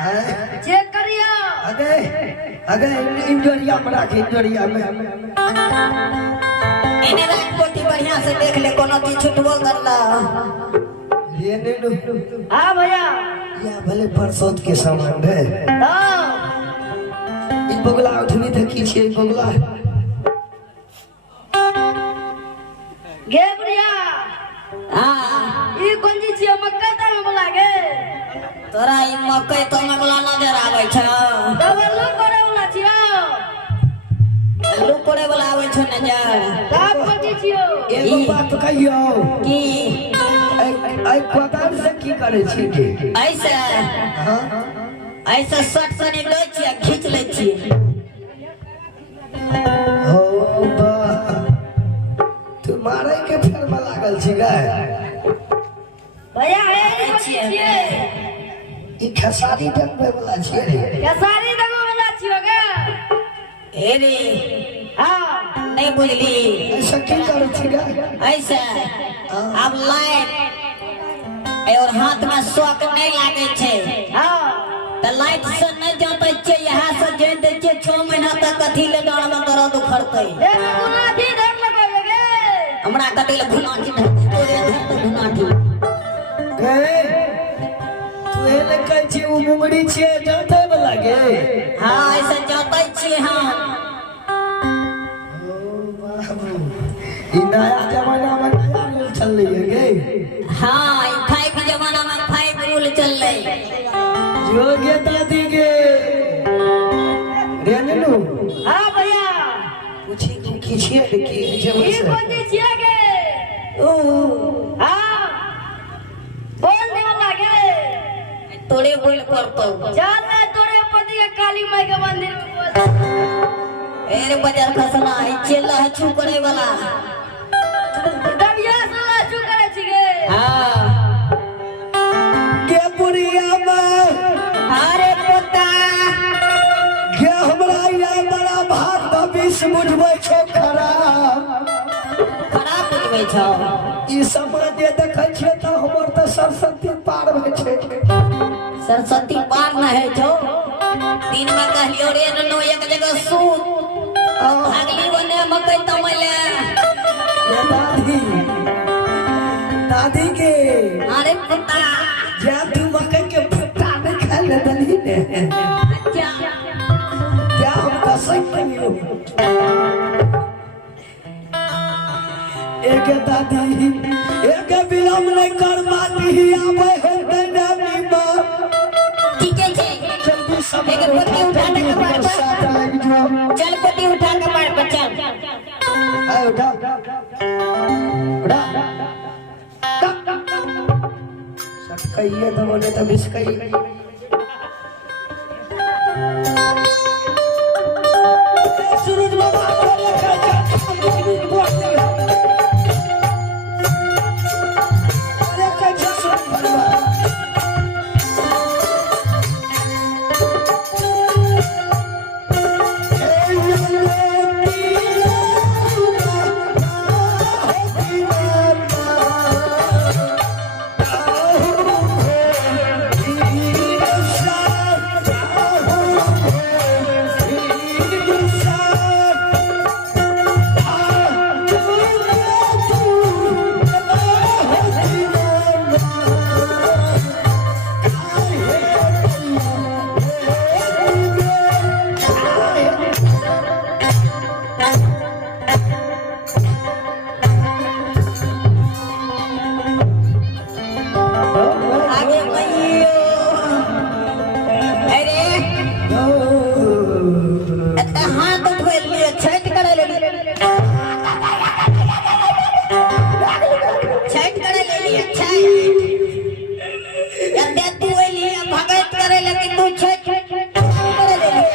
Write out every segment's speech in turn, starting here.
Check करियो। अगे अगे इंजोरिया में राख, इंजोरिया में इन्हें राख पोती बढ़िया से देख ले कोनो की छुटबो करला। ये ने नु हां भैया या भले परसोत के सामान है। हां ई बगला उठनी त की छे बगला गे बुढ़िया। हां ई कोन जी छियो मक्का त में लागे। तोरा ई मकई तो मगला नजर आवे छ। डबल लो करे वाला छियो। लू करे वाला आवे छ नजर। का कोन जी छियो। एगो बात कहियो की आई कोदार से की करे छी के ऐसे हां ऐसे शर्ट से निकलै छी खींच ले छी। हो बा तुम्हारे के फेर में लागल छी गे भैया हे छिए। ई खसारी डंबे वाला छिए रे। या सारी रंगो वाला छियो गे। ए रे हां नहीं बुझली। ऐसा की करे छी गे ऐसे अब लाइट और हाथ में शौक नहीं लागे छे। हां त लाइट से नहीं जाते छे। यहाँ से जे दे छे 6 महीना तक कथी ले डांड में दर्द उखड़ते। ए गुनाठी डर लगो गे। हमरा कथी ले गुनाठी तोरे धर गुनाठी गे तू एले कह छी उ मुंगरी छिए जाते वाला गे। हां ऐसे जाते छे हम। ई नया जमाना में नया रूल चल रही है गे। हां ई 5 जमाना में 5 रूल चल रही। योग्य दादी गे रे ननु हां भैया पूछी की छिए की ई जब से कोन जी छिए गे। ओ हां बोल दे वाला गे। तोरे बोल करतो चल ना तोरे पति के काली माई के मंदिर में बोल। एरे बाजार खसना है चेला छू करे वाला। दबिया साला चू करे छी गे। हां के पुरिया में अरे पोता के हमरा या बड़ा भाग भविष्य बुझबै छो खराब। खराब बुझबै छौ। ई समय जे देखै छियै त हमर त सरस्वती पार होइ छै। सरस्वती पार न है छौ। दिन में कहलियो रे ननो एक जगह सूत अगली बने मकई तमले। ये दादी दादी के अरे पोता जे तू मकई के फट्टा नहीं खा ले दली ने अच्छा क्या हम कसै कहियो एक दादी एक विलम्ब नहीं कर बाती आवे है तनामी बा। ठीक है जी जल्दी सब एक पोती उठा के कपार पर चल पोती उठा के कपार पर चल। आए उठा उठा सब कहिए तो बोले तो मिस कही सूरज बाबा बोले का सूरज बाबा अरे कैसे सूरज बाबा आगे कहियो अरे एते हाथ उठवे लिए छठ करे ले छठ करे ले लिए छठ एते तू लिए भगत करे लेकिन तू छठ करे ले लिए।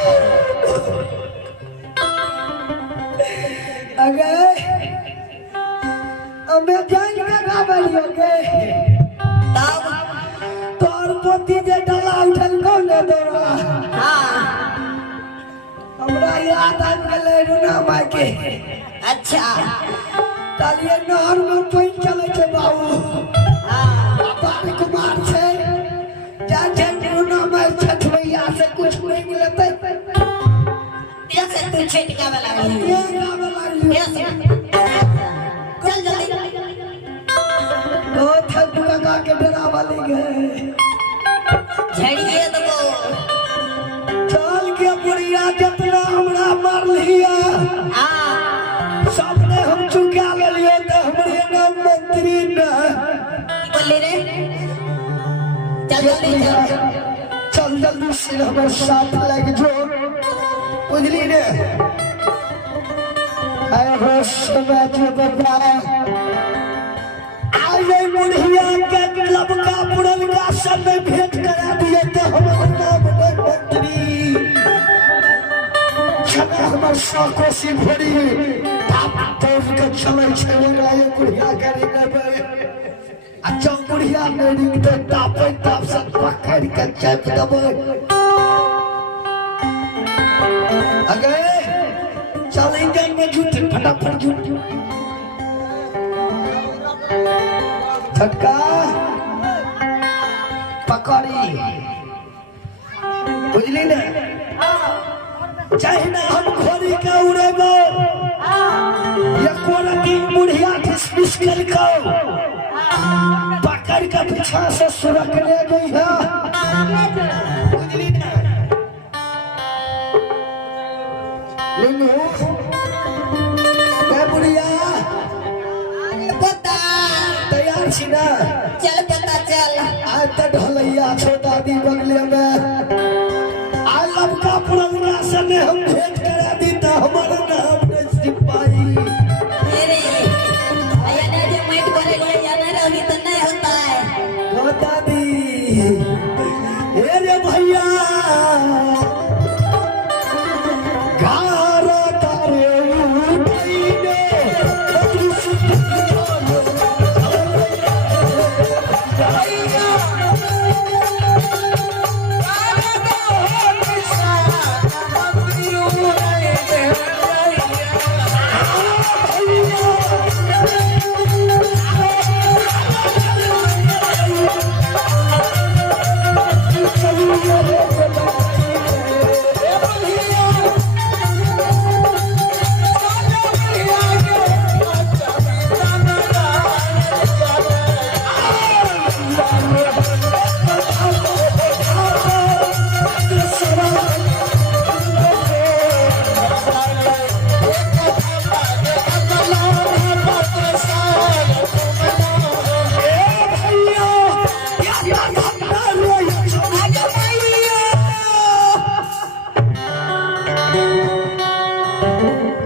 अगर हमें जान के गाबलियो गे तब तोर पोती जे डला उठल कौन दौड़ा। हां हमरा याद आ गेलै रुना माई के। अच्छा तालिए नहर में पानी चले छै बाबू। हां बाबा कुमार छै जा रुना माई छठ में छेट गावे लागल ये गावे लागली चल जल्दी ओ थक लगा के डरा वाली गए झड़िए दबो चल के बुढ़िया जितना हमरा मार लिया हां सबने हम चुका लियो तो हमरे नाम मंत्री न बोले रे चल जल्दी चल जल्दी से हमारे साथ लग जो बुझली ने आय हो समय जो बाबा आय बुढ़िया के लबका पुरनका सब में भेंट करा दिए तो हमारे नाम मंत्री छना हमार साको सी भरी ताप तोड़ के चले छे लगाए बुढ़िया करे न अच्छा बुढ़िया मेरी तो तापे ताप से पकड़ के चप दबे अगे चलेंगे में झूठ फटाफट झूठ झटका पकड़ी बुझली ने चाहे ना हम खोरी के उड़ेबो या कोना की बुढ़िया ठिसमिस कर को पकड़ के पीछा से सुरक ले गई है बुझली ना लिंगू क्या बुढ़िया पता तैयार छी ना चल पता चल आज तक ढलैया छो दादी बगले में आज लबका पुरनका से ने हम भेंट करा दी तो हमारा नाम ने सिपाही अरे भैया ने जो मैट करे लिए या ना रही तो नहीं होता है ओ दादी ए रे भैया घारा तारे उठैने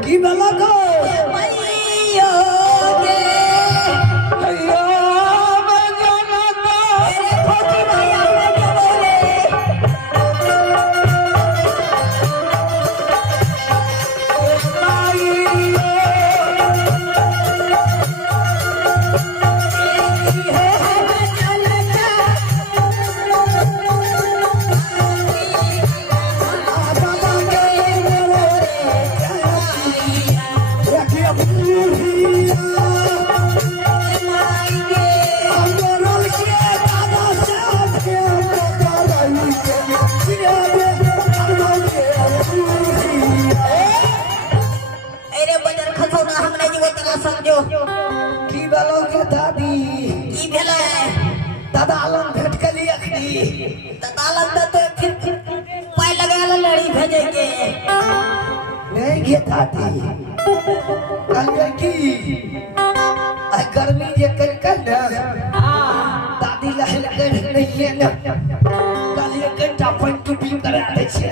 की भला को मैयो गे अयो मैं जाना तेरे खोटी भैया में के बोले समझो की भला के दादी की भेला दादा आलम भेट के लिए अखनी ततालक तो फिर पाई लगा लड़ी भेजे के नहीं गे दादी कल की आ गर्मी जे कल दादी लहल कर नहीं है ना कल एक घंटा पंटुपी करा दे छे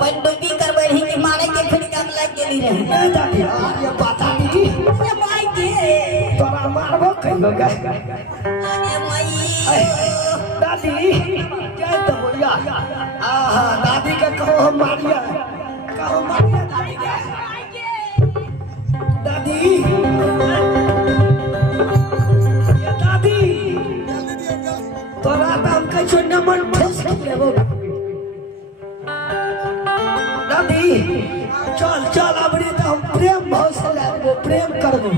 पंडुपी करबै ही कि मारे के फिर काम लग गेली रहे नहीं दादी ये बता दी ये माई के तोरा मारबो कहियो गे अरे माई दादी क्या तो बोलिया आहा दादी के कहो हम मारिया दादी के दादी ये दादी तोरा दाम के छोड़ना मन ठोस लेबो दादी चल चल अबरी तो हम प्रेम भाव से लेबो प्रेम करबो